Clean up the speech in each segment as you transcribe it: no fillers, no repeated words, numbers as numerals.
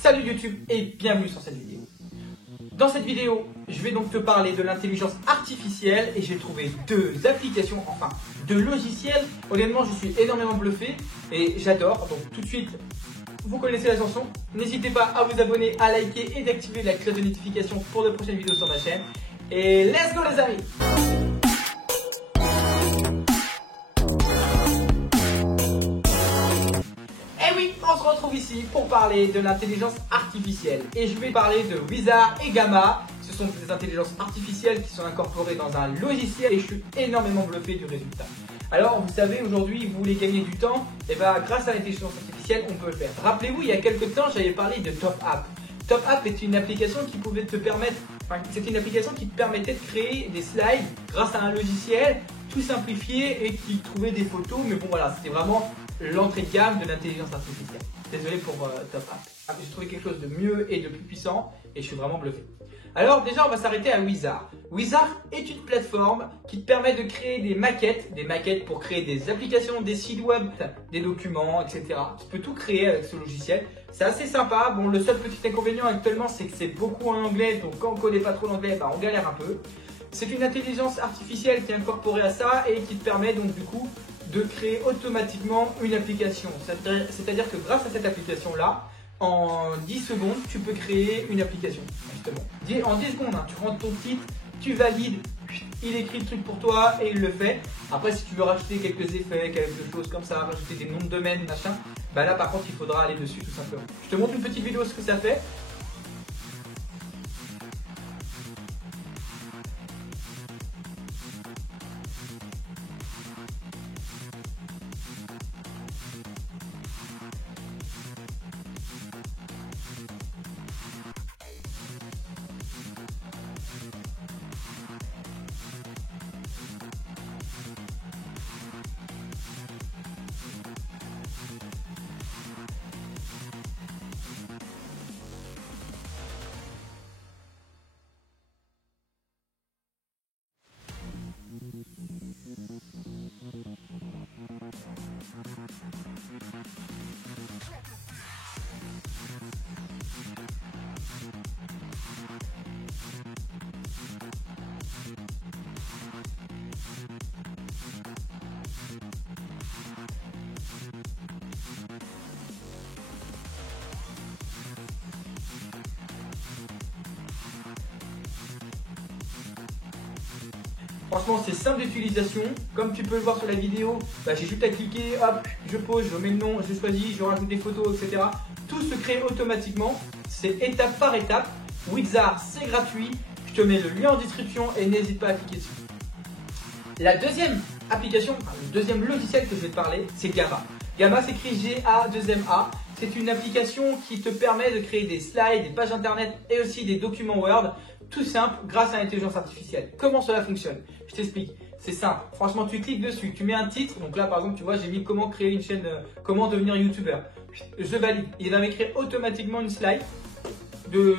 Salut YouTube et bienvenue sur cette vidéo. Dans cette vidéo, je vais donc te parler de l'intelligence artificielle et j'ai trouvé deux applications, enfin deux logiciels. Honnêtement, je suis énormément bluffé et j'adore. Donc tout de suite, vous connaissez la chanson. N'hésitez pas à vous abonner, à liker et d'activer la cloche de notification pour de prochaines vidéos sur ma chaîne. Et let's go les amis! On se retrouve ici pour parler de l'intelligence artificielle et je vais parler de Wizard et Gamma. Ce sont des intelligences artificielles qui sont incorporées dans un logiciel et je suis énormément bluffé du résultat. Alors vous savez, aujourd'hui vous voulez gagner du temps, et bien grâce à l'intelligence artificielle on peut le faire. Rappelez-vous, il y a quelques temps j'avais parlé de TopApp. TopApp est une application qui pouvait te permettre, c'est une application qui te permettait de créer des slides grâce à un logiciel tout simplifié et qui trouvait des photos, mais bon voilà, c'était vraiment l'entrée de gamme de l'intelligence artificielle. Désolé pour TopApp. J'ai trouvé quelque chose de mieux et de plus puissant et je suis vraiment bluffé. Alors déjà on va s'arrêter à Wizard. Wizard est une plateforme qui te permet de créer des maquettes pour créer des applications, des sites web, des documents, etc. Tu peux tout créer avec ce logiciel. C'est assez sympa. Bon, le seul petit inconvénient actuellement c'est que c'est beaucoup en anglais, donc quand on ne connaît pas trop l'anglais, bah, on galère un peu. C'est une intelligence artificielle qui est incorporée à ça et qui te permet donc du coup de créer automatiquement une application. C'est-à-dire que grâce à cette application-là, en 10 secondes, tu peux créer une application. Justement. En 10 secondes, hein, tu rentres ton titre, tu valides, il écrit le truc pour toi et il le fait. Après, si tu veux rajouter quelques effets, quelque chose comme ça, rajouter des noms de domaine, machin, bah là par contre, il faudra aller dessus tout simplement. Je te montre une petite vidéo ce que ça fait. Franchement, c'est simple d'utilisation. Comme tu peux le voir sur la vidéo, bah, j'ai juste à cliquer, hop, je pose, je mets le nom, je choisis, je rajoute des photos, etc. Tout se crée automatiquement. C'est étape par étape. Wizard, c'est gratuit. Je te mets le lien en description et n'hésite pas à cliquer dessus. La deuxième application, le deuxième logiciel que je vais te parler, c'est Gamma. Gamma s'écrit G-A-2-M-A. C'est une application qui te permet de créer des slides, des pages internet et aussi des documents Word. Tout simple grâce à l'intelligence artificielle. Comment cela fonctionne? Je t'explique. C'est simple. Franchement, tu cliques dessus, tu mets un titre. Donc là, par exemple, tu vois, j'ai mis comment créer une chaîne, comment devenir youtubeur. Je valide. Il va m'écrire automatiquement une slide de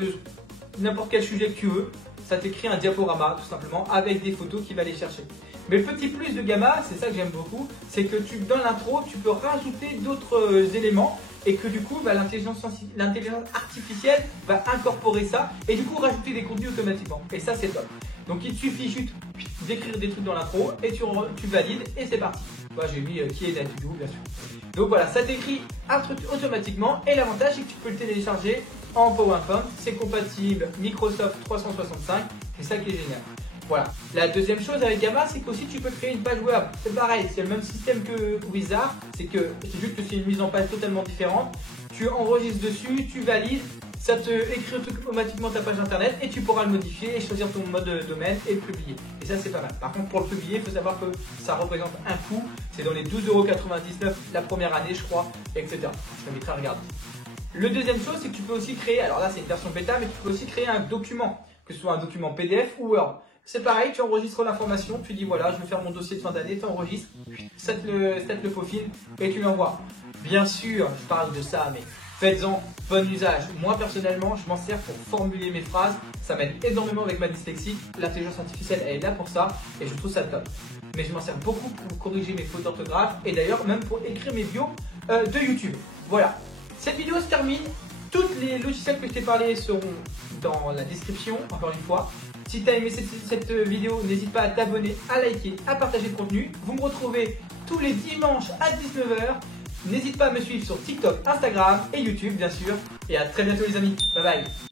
n'importe quel sujet que tu veux. Ça t'écrit un diaporama tout simplement avec des photos qu'il va aller chercher. Mais le petit plus de Gamma, c'est ça que j'aime beaucoup, c'est que dans l'intro, tu peux rajouter d'autres éléments et que du coup, bah, l'intelligence artificielle va incorporer ça et du coup rajouter des contenus automatiquement. Et ça, c'est top. Donc il te suffit juste d'écrire des trucs dans l'intro et tu valides et c'est parti. Moi, j'ai mis qui est d'Atidou, bien sûr. Donc voilà, ça t'écrit un truc automatiquement et l'avantage, c'est que tu peux le télécharger en PowerPoint. C'est compatible Microsoft 365, c'est ça qui est génial. Voilà. La deuxième chose avec Gamma, c'est qu'aussi tu peux créer une page web. C'est pareil, c'est le même système que Wizard, c'est juste que c'est une mise en page totalement différente. Tu enregistres dessus, tu valides, ça te écrit automatiquement ta page internet et tu pourras le modifier et choisir ton mode de domaine et le publier. Et ça, c'est pas mal. Par contre, pour le publier, il faut savoir que ça représente un coût. C'est dans les 12,99 € la première année, je crois, etc. Je t'inviterai à regarder. Le deuxième chose, c'est que tu peux aussi créer, alors là c'est une version bêta, mais tu peux aussi créer un document, que ce soit un document PDF ou Word. C'est pareil, tu enregistres l'information, tu dis voilà, je vais faire mon dossier de fin d'année, tu enregistres, ça te le faufile et tu l'envoies. Bien sûr, je parle de ça, mais faites-en bon usage. Moi personnellement, je m'en sers pour formuler mes phrases, ça m'aide énormément avec ma dyslexie. L'intelligence artificielle, elle est là pour ça et je trouve ça top. Mais je m'en sers beaucoup pour corriger mes fautes d'orthographe et d'ailleurs même pour écrire mes bios de YouTube. Voilà, cette vidéo se termine. Toutes les logiciels que je t'ai parlé seront dans la description, encore une fois. Si tu as aimé cette vidéo, n'hésite pas à t'abonner, à liker, à partager le contenu. Vous me retrouvez tous les dimanches à 19 h. N'hésite pas à me suivre sur TikTok, Instagram et YouTube bien sûr. Et à très bientôt les amis. Bye bye.